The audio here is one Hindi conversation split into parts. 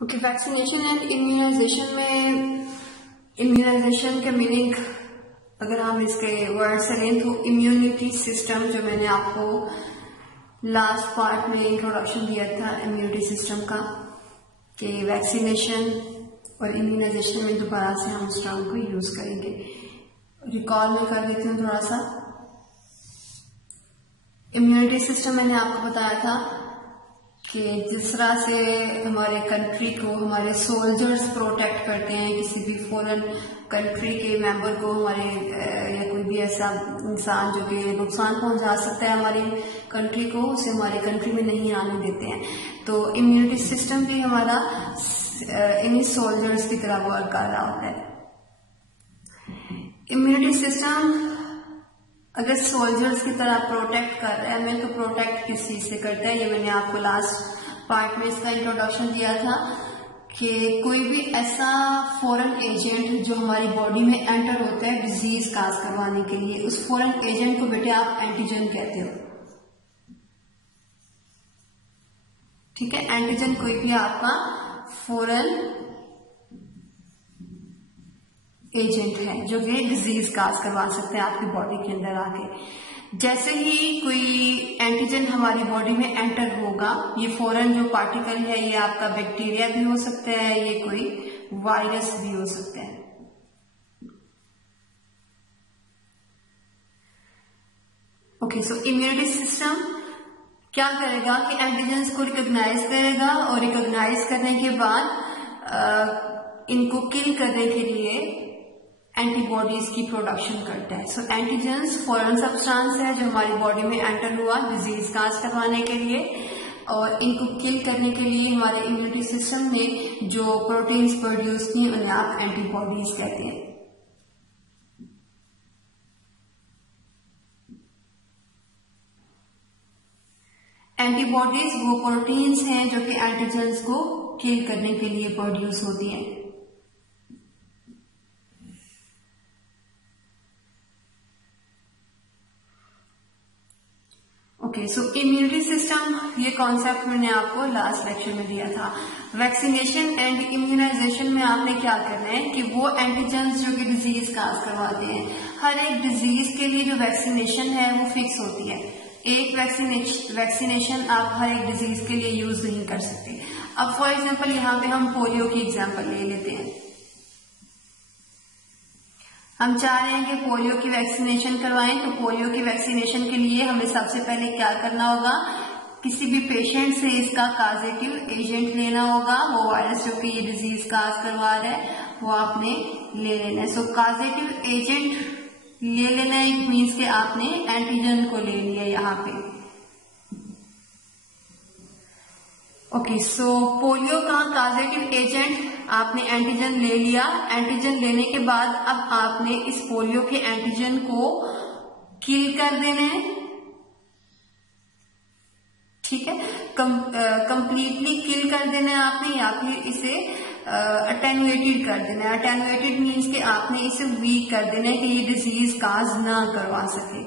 ओके, वैक्सीनेशन एंड इम्यूनाइजेशन में इम्यूनाइजेशन का मीनिंग अगर हम इसके वर्ड से लें तो इम्यूनिटी सिस्टम, जो मैंने आपको लास्ट पार्ट में इंट्रोडक्शन दिया था इम्यूनिटी सिस्टम का, कि वैक्सीनेशन और इम्यूनाइजेशन में दोबारा से हम उस टर्म को यूज करेंगे। रिकॉल में कर देती हूँ थोड़ा सा। इम्यूनिटी सिस्टम मैंने आपको बताया था कि जिस तरह से हमारे कंट्री को हमारे सोल्जर्स प्रोटेक्ट करते हैं, किसी भी फॉरेन कंट्री के मेंबर को हमारे या कोई भी ऐसा इंसान जो कि नुकसान पहुंचा सकता है हमारी कंट्री को, उसे हमारे कंट्री में नहीं आने देते हैं। तो इम्यूनिटी सिस्टम भी हमारा इन्हीं सोल्जर्स की तरह वर्क कर रहा होता है। इम्यूनिटी सिस्टम अगर सोल्जर्स की तरह प्रोटेक्ट कर रहा है हमें, तो प्रोटेक्ट किस चीज से करता है, ये मैंने आपको लास्ट पार्ट में इसका इंट्रोडक्शन दिया था कि कोई भी ऐसा फॉरेन एजेंट जो हमारी बॉडी में एंटर होता है डिजीज काज करवाने के लिए, उस फॉरेन एजेंट को बेटे आप एंटीजन कहते हो। ठीक है, एंटीजन कोई भी आपका फॉरेन एजेंट है जो कि डिजीज काज करवा सकते हैं आपकी बॉडी के अंदर आके। जैसे ही कोई एंटीजन हमारी बॉडी में एंटर होगा, ये फॉरेन जो पार्टिकल है ये आपका बैक्टीरिया भी हो सकता है, ये कोई वायरस भी हो सकता है। ओके, सो इम्यूनिटी सिस्टम क्या करेगा कि एंटीजन्स को रिकॉग्नाइज करेगा और रिकॉग्नाइज करने के बाद इनको किल करने के लिए एंटीबॉडीज की प्रोडक्शन करता है। सो एंटीजेंस फॉरेन सब्सटेंस है जो हमारी बॉडी में एंटर हुआ डिजीज काज करवाने के लिए, और इनको किल करने के लिए हमारे इम्यूनिटी सिस्टम ने जो प्रोटीन्स प्रोड्यूस की उन्हें आप एंटीबॉडीज कहते हैं। एंटीबॉडीज वो प्रोटीन्स हैं जो कि एंटीजेंस को किल करने के लिए प्रोड्यूस होती हैं। ओके, सो इम्यूनिटी सिस्टम, ये कॉन्सेप्ट मैंने आपको लास्ट लेक्चर में दिया था। वैक्सीनेशन एंड इम्यूनाइजेशन में आपने क्या करना है कि वो एंटीजेंस जो कि डिजीज काज करवाते हैं, हर एक डिजीज के लिए जो वैक्सीनेशन है वो फिक्स होती है। एक वैक्सीनेशन आप हर एक डिजीज के लिए यूज नहीं कर सकते। अब फॉर एग्जाम्पल यहाँ पे हम पोलियो की एग्जाम्पल ले लेते हैं। हम चाह रहे हैं कि पोलियो की वैक्सीनेशन करवाएं, तो पोलियो की वैक्सीनेशन के लिए हमें सबसे पहले क्या करना होगा, किसी भी पेशेंट से इसका काजेटिव एजेंट लेना होगा। वो वायरस जो कि ये डिजीज काज करवा रहा है वो आपने ले लेना है। सो काजेटिव एजेंट ले लेना है, इट मीन्स कि आपने एंटीजन को ले लिया यहाँ पे। ओके, सो पोलियो का काजेटिव एजेंट आपने एंटीजन ले लिया। एंटीजन लेने के बाद अब आपने इस पोलियो के एंटीजन को किल कर देना है। ठीक है, कंप्लीटली किल कर देना है आपने, या फिर इसे अटेनुएटेड कर देना है। अटेनुएटेड मीन्स कि आपने इसे वीक कर देना है कि ये डिजीज काज ना करवा सके।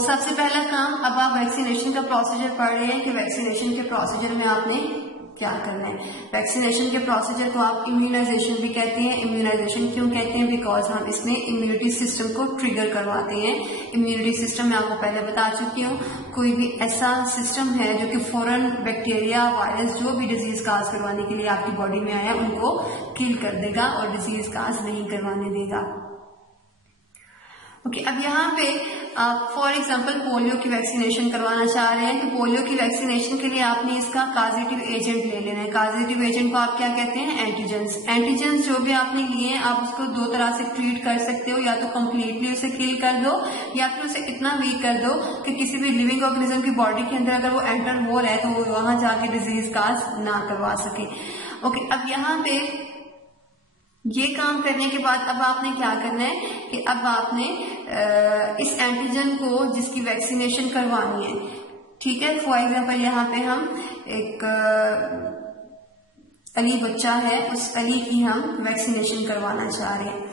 सबसे पहला काम, अब आप वैक्सीनेशन का प्रोसीजर पढ़ रहे हैं कि वैक्सीनेशन के प्रोसीजर में आपने क्या करना है। वैक्सीनेशन के प्रोसीजर को आप इम्यूनाइजेशन भी कहते हैं। इम्यूनाइजेशन क्यों कहते हैं, बिकॉज हम इसमें इम्यूनिटी सिस्टम को ट्रिगर करवाते हैं। इम्यूनिटी सिस्टम मैं आपको पहले बता चुकी हूँ, कोई भी ऐसा सिस्टम है जो कि फॉरेन बैक्टीरिया वायरस जो भी डिजीज काज करवाने के लिए आपकी बॉडी में आया उनको किल कर देगा और डिजीज काज नहीं करवाने देगा। ओके, अब यहाँ पे आप फॉर एग्जांपल पोलियो की वैक्सीनेशन करवाना चाह रहे हैं, तो पोलियो की वैक्सीनेशन के लिए आपने इसका काजेटिव एजेंट ले लेना है। काजेटिव एजेंट को आप क्या कहते हैं, एंटीजेंस। एंटीजेंस जो भी आपने लिए हैं आप उसको दो तरह से ट्रीट कर सकते हो, या तो कम्प्लीटली उसे किल कर दो, या फिर उसे इतना वीक कर दो कि किसी भी लिविंग ऑर्गेनिज्म की बॉडी के अंदर अगर वो एंटर हो रहा है तो वो वहां जाके डिजीज काज ना करवा सके। ओके, अब यहाँ पे ये काम करने के बाद अब आपने क्या करना है कि अब आपने इस एंटीजन को जिसकी वैक्सीनेशन करवानी है, ठीक है, फॉर एग्जांपल यहाँ पे हम एक अली बच्चा है, उस अली की हम वैक्सीनेशन करवाना चाह रहे हैं।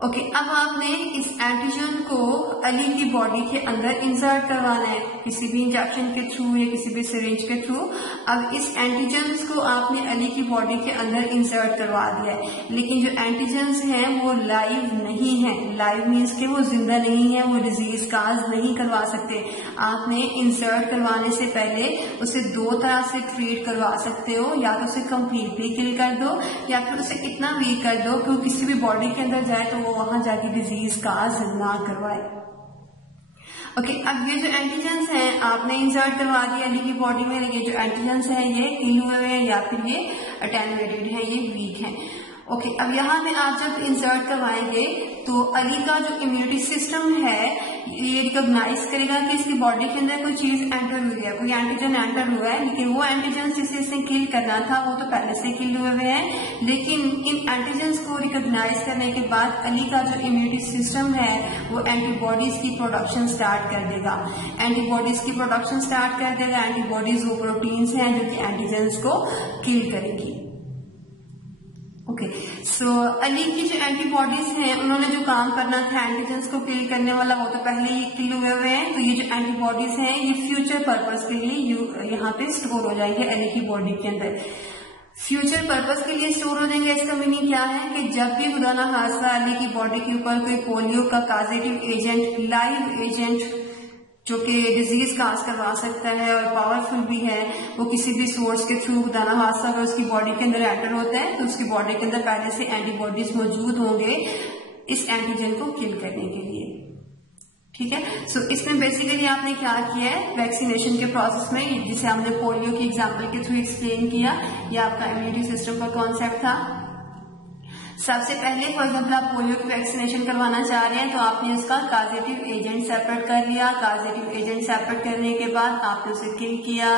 ओके, अब आपने इस एंटीजन को अली की बॉडी के अंदर इंसर्ट करवाना है किसी भी इंजेक्शन के थ्रू या किसी भी सिरिंज के थ्रू। अब इस एंटीजन्स को आपने अली की बॉडी के अंदर इंसर्ट करवा दिया है, लेकिन जो एंटीजन्स हैं वो लाइव नहीं है। लाइव मीन्स के वो जिंदा नहीं है, वो डिजीज काज नहीं करवा सकते। आपने इंसर्ट करवाने से पहले उसे दो तरह से ट्रीट करवा सकते हो, या तो उसे कम्प्लीटली किल कर दो या फिर उसे इतना वीक कर दो कि किसी भी बॉडी के अंदर जाए तो वो वहां जाके डिजीज काज ना करवाए। ओके, अब ये जो एंटीजेंस हैं आपने इंसर्ट करवा दिया अली की बॉडी में, ये जो एंटीजेंस हैं ये किल हुए हैं या फिर ये अटेन्यूएटेड है, ये वीक है। ओके, अब यहाँ पे आप जब इंसर्ट करवाएंगे तो अली का जो इम्यूनिटी सिस्टम है ये रिकॉग्नाइज करेगा कि इसकी बॉडी के अंदर कोई चीज एंटर हुई है, कोई एंटीजन एंटर हुआ है, लेकिन वो एंटीजन जिसे इसने किल करना था वो तो पहले से किल हुए हैं। लेकिन इन एंटीजन्स को रिकॉग्नाइज करने के बाद अली का जो इम्यूनिटी सिस्टम है वो एंटीबॉडीज की प्रोडक्शन स्टार्ट कर देगा। एंटीबॉडीज की प्रोडक्शन स्टार्ट कर देगा। एंटीबॉडीज वो प्रोटीन्स हैं जो कि एंटीजन्स को किल करेंगी। ओके, सो अली की जो एंटीबॉडीज हैं उन्होंने जो काम करना था एंटीजेंस को किल करने वाला वो तो पहले ही किल हुए हैं। तो ये जो एंटीबॉडीज हैं ये फ्यूचर पर्पस के लिए यहाँ पे स्टोर हो जाएंगे अली की बॉडी के अंदर। फ्यूचर पर्पस के लिए स्टोर हो जाएंगे, इसका मीनिंग क्या है कि जब भी खुदा ना खास्ता अली की बॉडी के ऊपर कोई पोलियो का काजेटिव एजेंट, लाइव एजेंट जो कि डिजीज काज करवा सकता है और पावरफुल भी है, वो किसी भी सोर्स के थ्रू दाना हादसा अगर उसकी बॉडी के अंदर एंटर होता है तो उसकी बॉडी के अंदर पहले से एंटीबॉडीज मौजूद होंगे इस एंटीजन को किल करने के लिए। ठीक है, सो इसमें बेसिकली आपने क्या किया है वैक्सीनेशन के प्रोसेस में, जिसे हमने पोलियो की एग्जाम्पल के थ्रू एक्सप्लेन किया, यह आपका इम्यूनिटी सिस्टम का कॉन्सेप्ट था। सबसे पहले फॉर एग्जाम्पल आप पोलियो की वैक्सीनेशन करवाना चाह रहे हैं तो आपने उसका काजेटिव एजेंट सेपरेट कर लिया। काजेटिव एजेंट सेपरेट करने के बाद आपने उसे किल किया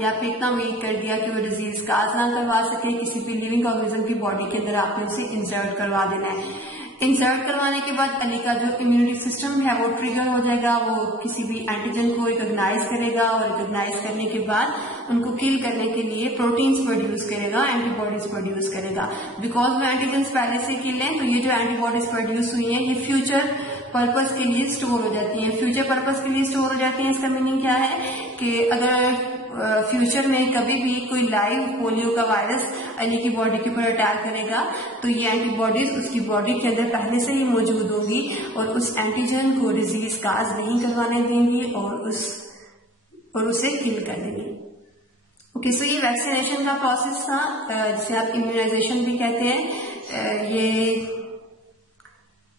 या फिर इतना वीक कर दिया कि वो डिजीज काज ना करवा सके। किसी भी लिविंग ऑर्गेनिज्म की बॉडी के अंदर आपने उसे इंसर्ट करवा देना है। इंसर्ट करवाने के बाद अली का जो इम्यूनिटी सिस्टम है वो ट्रिगर हो जाएगा, वो किसी भी एंटीजन को रिकॉग्नाइज करेगा और रिकॉग्नाइज करने के बाद उनको किल करने के लिए प्रोटीन्स प्रोड्यूस करेगा, एंटीबॉडीज प्रोड्यूस करेगा। बिकॉज वो एंटीजन्स पहले से किल हैं तो ये जो एंटीबॉडीज प्रोड्यूस हुई हैं ये फ्यूचर पर्पस के लिए स्टोर हो जाती हैं। फ्यूचर पर्पस के लिए स्टोर हो जाती हैं, इसका मीनिंग क्या है कि अगर फ्यूचर में कभी भी कोई लाइव पोलियो का वायरस अली की बॉडी के ऊपर अटैक करेगा तो ये एंटीबॉडीज उसकी बॉडी के अंदर पहले से ही मौजूद होगी और उस एंटीजन को डिजीज काज नहीं करवाने देंगी और उसे किल कर देंगी। ओके, सो ये वैक्सीनेशन का प्रोसेस था जिसे आप इम्यूनाइजेशन भी कहते हैं। ये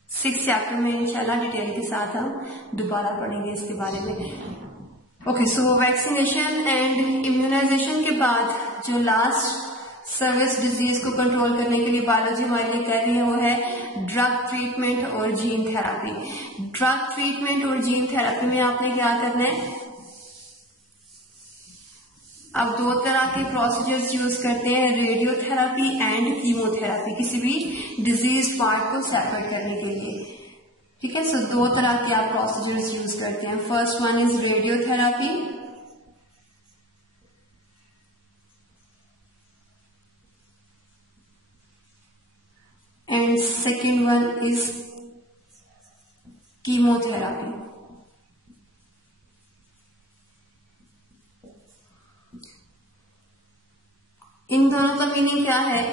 6th चैप्टर में इंशाल्लाह डिटेल के साथ हम दोबारा पढ़ेंगे इसके बारे में। Okay, so vaccination and immunization के बाद जो लास्ट सर्विस डिजीज को कंट्रोल करने के लिए बायोलॉजी हमारे लिए कर रही है वो है ड्रग ट्रीटमेंट और जीन थेरापी। ड्रग ट्रीटमेंट और जीन थेरापी में आपने क्या करना है, अब दो तरह के प्रोसीजर्स यूज करते हैं, रेडियोथेरापी एंड कीमोथेरापी, किसी भी डिजीज पार्ट को सेपरेट करने के लिए। ठीक है, सो दो तरह के आप प्रोसीजर्स यूज करते हैं। First one is radiotherapy and second one is chemotherapy. इन दोनों का मीनिंग क्या है,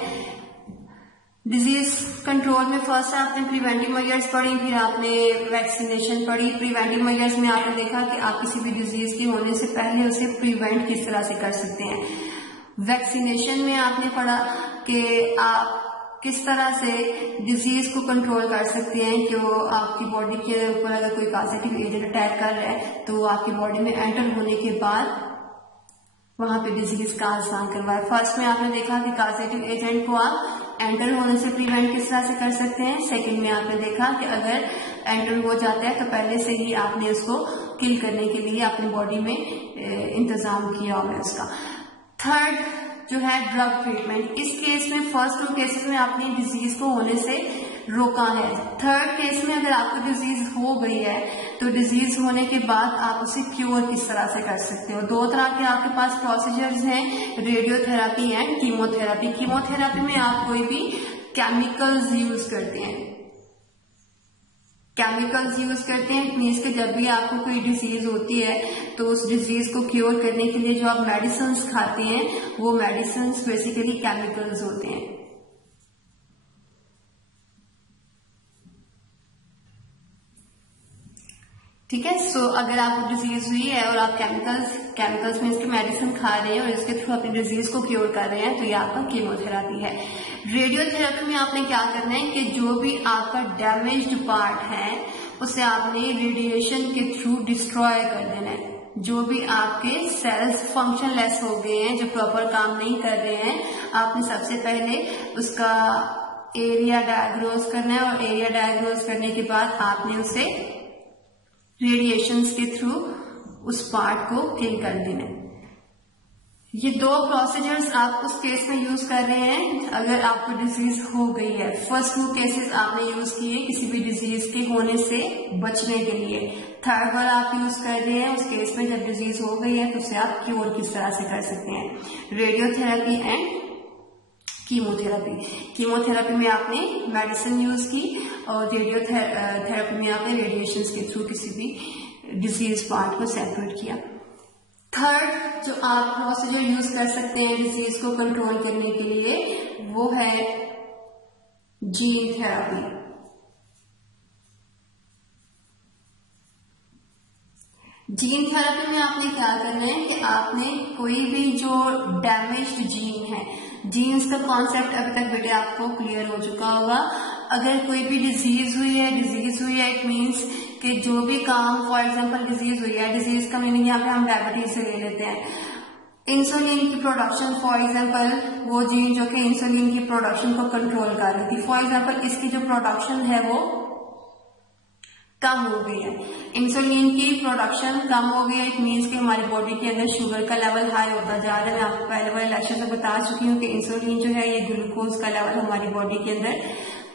डिजीज कंट्रोल में फर्स्ट आपने प्रिवेंटिव मेजर्स पढ़ी, फिर आपने वैक्सीनेशन पढ़ी। प्रिवेंटिव मेजर्स में आपने देखा कि आप किसी भी डिजीज के होने से पहले उसे प्रिवेंट किस तरह से कर सकते हैं। वैक्सीनेशन में आपने पढ़ा कि आप किस तरह से डिजीज को कंट्रोल कर सकते हैं कि वो आपकी बॉडी के ऊपर अगर कोई पॉजिटिव एजेंट अटैक कर रहा है तो आपकी बॉडी में एंटर होने के बाद वहां पे डिजीज का आसान करवाए। फर्स्ट में आपने देखा कि पॉजिटिव एजेंट को आप एंटर होने से प्रिवेंट किस तरह से कर सकते हैं। सेकंड में आपने देखा कि अगर एंटर हो जाता है तो पहले से ही आपने उसको किल करने के लिए अपनी बॉडी में इंतजाम किया हुआ है उसका। थर्ड जो है ड्रग ट्रीटमेंट, इस केस में फर्स्ट 2 केसेस में आपने डिजीज को होने से रोका है। थर्ड केस में अगर आपको डिजीज हो गई है तो डिजीज होने के बाद आप उसे क्योर किस तरह से कर सकते हो। दो तरह के आपके पास प्रोसीजर्स हैं, रेडियोथेरापी एंड कीमोथेरापी। कीमोथेरापी में आप कोई भी केमिकल्स यूज करते हैं, केमिकल्स यूज करते हैं। मीन्स कि जब भी आपको कोई डिजीज होती है तो उस डिजीज को क्योर करने के लिए जो आप मेडिसिन खाते हैं वो मेडिसिन बेसिकली केमिकल्स होते हैं। ठीक है। सो अगर आपको डिजीज हुई है और आप केमिकल्स में इसके मेडिसिन खा रहे हैं और इसके थ्रू अपनी डिजीज को क्योर कर रहे हैं तो ये आपका कीमोथेरेपी है। रेडियोथेरेपी में आपने क्या करना है कि जो भी आपका डैमेज्ड पार्ट है उसे आपने रेडिएशन के थ्रू डिस्ट्रॉय कर देना है। जो भी आपके सेल्स फंक्शनलेस हो गए हैं, जो प्रॉपर काम नहीं कर रहे हैं, आपने सबसे पहले उसका एरिया डायग्नोज करना है और एरिया डायग्नोज करने के बाद आपने उसे रेडिएशंस के थ्रू उस पार्ट को किल कर देना है। ये दो प्रोसीजर्स आप उस केस में यूज कर रहे हैं अगर आपको डिजीज हो गई है। फर्स्ट 2 केसेस आपने यूज किए किसी भी डिजीज के होने से बचने के लिए। थर्ड बार आप यूज कर रहे हैं उस केस में जब डिजीज हो गई है तो उसे आप क्योर किस तरह से कर सकते हैं। रेडियोथेरेपी एंड कीमोथेरेपी में आपने मेडिसिन यूज की और रेडियोथेरेपी में आपने रेडिएशन के थ्रू किसी भी डिजीज पार्ट को सेपरेट किया। थर्ड जो आप प्रोसीजर यूज कर सकते हैं डिजीज को कंट्रोल करने के लिए वो है जीन थेरेपी। जीन थेरेपी में आपने क्या करना है कि आपने कोई भी जो डैमेज्ड जीन है, जीन्स का कॉन्सेप्ट अभी तक बेटे आपको क्लियर हो चुका होगा। अगर कोई भी डिजीज हुई है इट मीन्स कि जो भी काम, फॉर एग्जांपल डिजीज हुई है, डिजीज का मीनिंग यहाँ पे हम डायबिटीज से ले लेते हैं। इंसुलिन की प्रोडक्शन, फॉर एग्जांपल वो जीन जो कि इंसुलिन की प्रोडक्शन को कंट्रोल कर रही थी, फॉर एग्जांपल इसकी जो प्रोडक्शन है वो कम हो गई है, इंसुलिन की प्रोडक्शन कम हो गई है। इट मीन्स कि हमारी बॉडी के अंदर शुगर का लेवल हाई होता जा रहा है। मैं आपको पहले वाले लेक्चर में बता चुकी हूँ कि इंसुलिन जो है ये ग्लूकोज का लेवल हमारी बॉडी के अंदर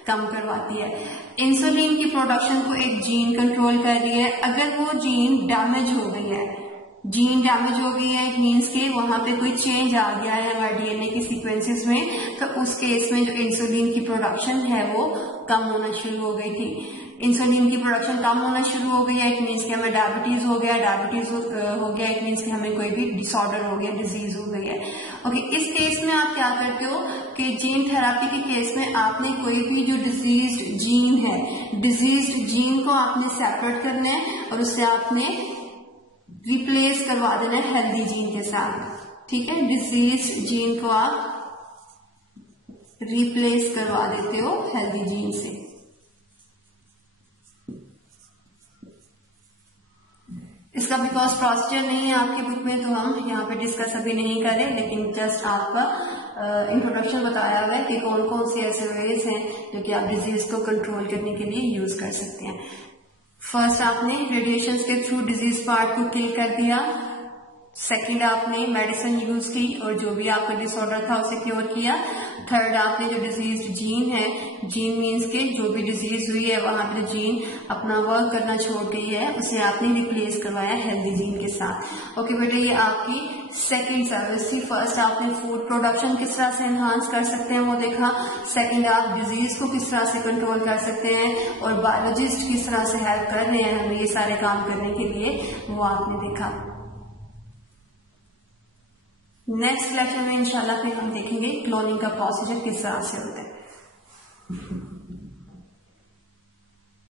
कम करवाती है। इंसुलिन की प्रोडक्शन को एक जीन कंट्रोल कर रही है। अगर वो जीन डैमेज हो गई है, इट मीन्स कि वहां पे कोई चेंज आ गया है हमारे डीएनए की सीक्वेंसेस में, तो उस केस में जो इंसुलिन की प्रोडक्शन है वो कम होना शुरू हो गई थी। इंसुलिन की प्रोडक्शन कम होना शुरू हो गई है इट मीन्स कि हमें डायबिटीज हो गया इट मीन्स कि हमें कोई भी डिसऑर्डर हो गया, डिजीज हो गई है। ओके, इस केस में आप क्या करते हो कि जीन थेरेपी के केस में आपने कोई भी जो डिजीज्ड जीन को आपने सेपरेट करना है और उससे आपने रिप्लेस करवा देना है हेल्दी जीन के साथ। ठीक है, डिजीज जीन को आप रिप्लेस करवा देते हो हेल्दी जीन से। इसका बिकॉज प्रोसीजर नहीं है आपके बुक में तो हम यहाँ पे डिस्कस अभी नहीं करें, लेकिन जस्ट आपका इंट्रोडक्शन बताया हुआ है कि कौन कौन से ऐसे वेज हैं जो कि आप डिजीज को कंट्रोल करने के लिए यूज कर सकते हैं। फर्स्ट आपने रेडिएशन के थ्रू डिजीज पार्ट को किल कर दिया। सेकंड आपने मेडिसिन यूज की और जो भी आपका डिसऑर्डर था उसे क्योर किया। थर्ड आपने जो डिजीज जीन है, जीन मीन्स के जो भी डिजीज हुई है वहां पे जीन अपना वर्क करना छोड़ गई है उसे आपने रिप्लेस करवाया हेल्दी जीन के साथ। ओके बेटे, ये आपकी सेकंड सर्विस थी। फर्स्ट आपने फूड प्रोडक्शन किस तरह से एनहांस कर सकते हैं वो देखा। सेकंड आप डिजीज को किस तरह से कंट्रोल कर सकते हैं और बायोलॉजिस्ट किस तरह से हेल्प कर रहे हैं हमें ये सारे काम करने के लिए, वो आपने देखा। नेक्स्ट लेक्चर में इंशाल्लाह फिर हम देखेंगे क्लोनिंग का प्रोसीजर किस तरह से होता है।